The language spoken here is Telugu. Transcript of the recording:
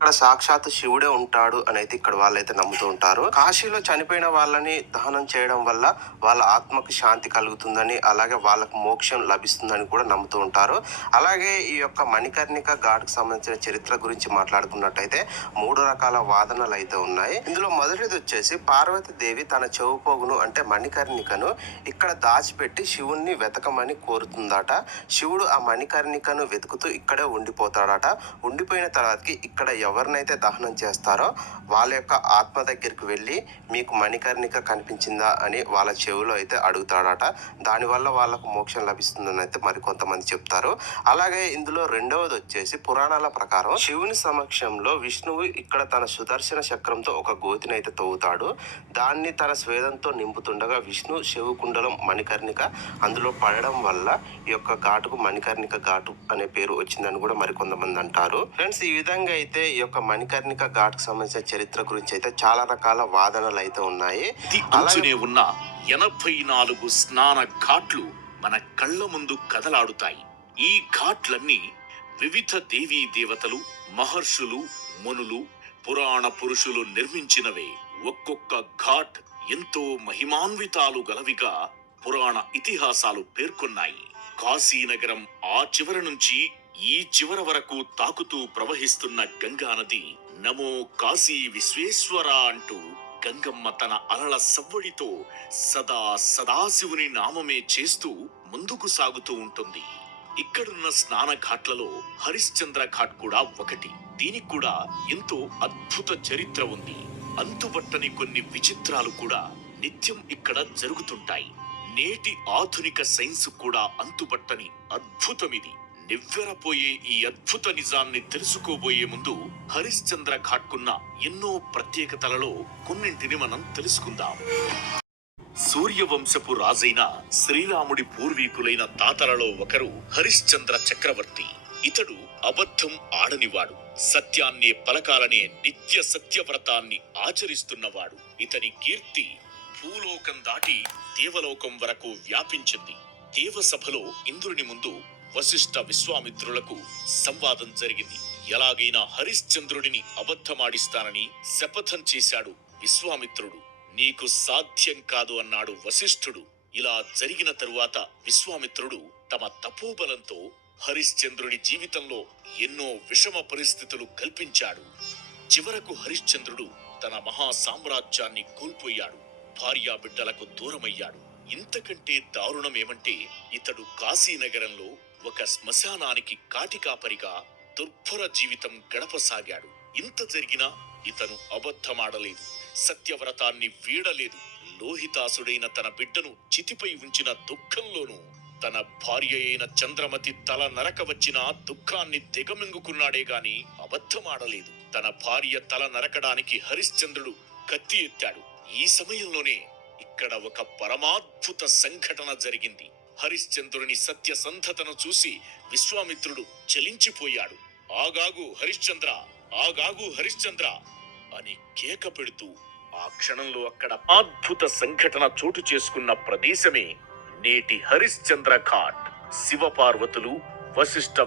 ఇక్కడ సాక్షాత్ శివుడే ఉంటాడు అని అయితే ఇక్కడ వాళ్ళైతే నమ్ముతూ ఉంటారు. కాశీలో చనిపోయిన వాళ్ళని దహనం చేయడం వల్ల వాళ్ళ ఆత్మకు శాంతి కలుగుతుందని, అలాగే వాళ్ళకు మోక్షం లభిస్తుందని కూడా నమ్ముతూ ఉంటారు. అలాగే ఈ యొక్క మణికర్ణిక ఘాట్కు సంబంధించిన చరిత్ర గురించి మాట్లాడుకున్నట్టయితే 3 రకాల వాదనలు అయితే ఉన్నాయి. ఇందులో మొదటిది వచ్చేసి పార్వతీదేవి తన చెవుపోగును అంటే మణికర్ణికను ఇక్కడ దాచిపెట్టి శివుణ్ణి వెతకమని కోరుతుందట. శివుడు ఆ మణికర్ణికను వెతుకుతూ ఇక్కడే ఉండిపోతాడట. ఉండిపోయిన తర్వాతకి ఇక్కడ ఎవరినైతే దహనం చేస్తారో వాళ్ళ యొక్క ఆత్మ దగ్గరికి వెళ్ళి మీకు మణికర్ణిక కనిపించిందా అని వాళ్ళ చెవిలో అయితే అడుగుతాడట. దానివల్ల వాళ్ళకు మోక్షం లభిస్తుందని అయితే మరికొంతమంది చెప్తారు. అలాగే ఇందులో రెండవది వచ్చేసి పురాణాల ప్రకారం శివుని సమక్షంలో విష్ణువు ఇక్కడ తన సుదర్శన చక్రంతో ఒక గోతిని అయితే తవ్వుతాడు. దాన్ని తన స్వేదంతో నింపుతుండగా విష్ణు శివకుండలం మణికర్ణిక అందులో పడడం వల్ల ఈ యొక్క ఘాటుకు మణికర్ణిక ఘాటు అనే పేరు వచ్చిందని కూడా మరికొంతమంది అంటారు. ఫ్రెండ్స్, ఈ విధంగా అయితే ఈ యొక్క మణికర్ణిక ఘాట్కు సంబంధించిన చరిత్ర గురించి అయితే చాలా రకాల వాదనలు అయితే ఉన్నాయి. అలాగే ఉన్న 84 స్నాన ఘాట్లు మన కళ్ళ ముందు కదలాడుతాయి. ఈ ఘాట్లన్నీ వివిధ దేవీ దేవతలు, మహర్షులు, మునులు, పురాణ పురుషులు నిర్మించినవే. ఒక్కొక్క ఘాట్ ఎంతో మహిమాన్వితాలు గలవిగా పురాణ ఇతిహాసాలు పేర్కొన్నాయి. కాశీనగరం ఆ చివరి నుంచి ఈ చివర వరకు తాకుతూ ప్రవహిస్తున్న గంగా నది నమో కాశీ విశ్వేశ్వర అంటూ గంగమ్మ తన అలల సవ్వడితో సదాశివుని నామమే చేస్తూ ముందుకు సాగుతూ ఉంటుంది. ఇక్కడున్న స్నాన ఘాట్లలో హరిశ్చంద్ర ఘాట్ కూడా ఒకటి. దీనికి కూడా ఎంతో అద్భుత చరిత్ర ఉంది. అంతుబట్టని కొన్ని విచిత్రాలు కూడా నిత్యం ఇక్కడ జరుగుతుంటాయి. నేటి ఆధునిక సైన్స్ కూడా అంతుబట్టని అద్భుతమిది. నివ్వెరపోయే ఈ అద్భుత నిజాన్ని తెలుసుకోబోయే ముందు హరిశ్చంద్ర ఘాట్కున్న ఎన్నో ప్రత్యేకతలలో కొన్నింటిని మనం తెలుసుకుందాం. సూర్యవంశపు రాజైన శ్రీరాముడి పూర్వీకులైన తాతలలో ఒకరు హరిశ్చంద్ర చక్రవర్తి. ఇతడు అబద్ధం ఆడనివాడు, సత్యాన్నే పలకాలనే నిత్య సత్యవ్రతాన్ని ఆచరిస్తున్నవాడు. ఇతని కీర్తి భూలోకం దాటి దేవలోకం వరకు వ్యాపించింది. దేవసభలో ఇంద్రుని ముందు వశిష్ఠ విశ్వామిత్రులకు సంవాదం జరిగింది. ఎలాగైనా హరిశ్చంద్రుడిని అబద్ధమాడిస్తానని శపథం చేశాడు విశ్వామిత్రుడు. నీకు సాధ్యం కాదు అన్నాడు వశిష్ఠుడు. ఇలా జరిగిన తరువాత విశ్వామిత్రుడు తమ తపోబలంతో హరిశ్చంద్రుడి జీవితంలో ఎన్నో విషమ పరిస్థితులు కల్పించాడు. చివరకు హరిశ్చంద్రుడు తన మహా సామ్రాజ్యాన్ని కోల్పోయాడు. భార్యాబిడ్డలకు దూరమయ్యాడు. ఇంతకంటే దారుణమేమంటే ఇతడు కాశీనగరంలో ఒక శ్మశానానికి కాటికాపరిగా దుర్భర జీవితం గడపసాగాడు. ఇంత జరిగినా ఇతను అబద్ధమాడలేదు, సత్యవ్రతాన్ని వీడలేదు. లోహితాసుడైన తన బిడ్డను చితిపై ఉంచిన దుఃఖంలోనూ తన భార్య అయిన చంద్రమతి తల నరక వచ్చిన దుఃఖాన్ని దిగమింగుకున్నాడే గాని అబద్ధమాడలేదు. తన భార్య తల నరకడానికి హరిశ్చంద్రుడు కత్తి ఎత్తాడు. ఈ సమయంలోనే ఇక్కడ ఒక పరమాద్భుత సంఘటన జరిగింది. హరిశ్చంద్రుని సత్యసంధతను చూసి విశ్వామిత్రుడు చలించిపోయాడు. ఆగాగు హరిశ్చంద్ర, ఆగాగు హరిశ్చంద్ర అని కేక పెడుతూ ఆ క్షణంలో అక్కడ అద్భుత సంఘటన చోటు చేసుకున్న ప్రదేశమే నేటి హరిశ్చంద్ర ఘాట్. శివపార్వతులు, వశిష్ఠ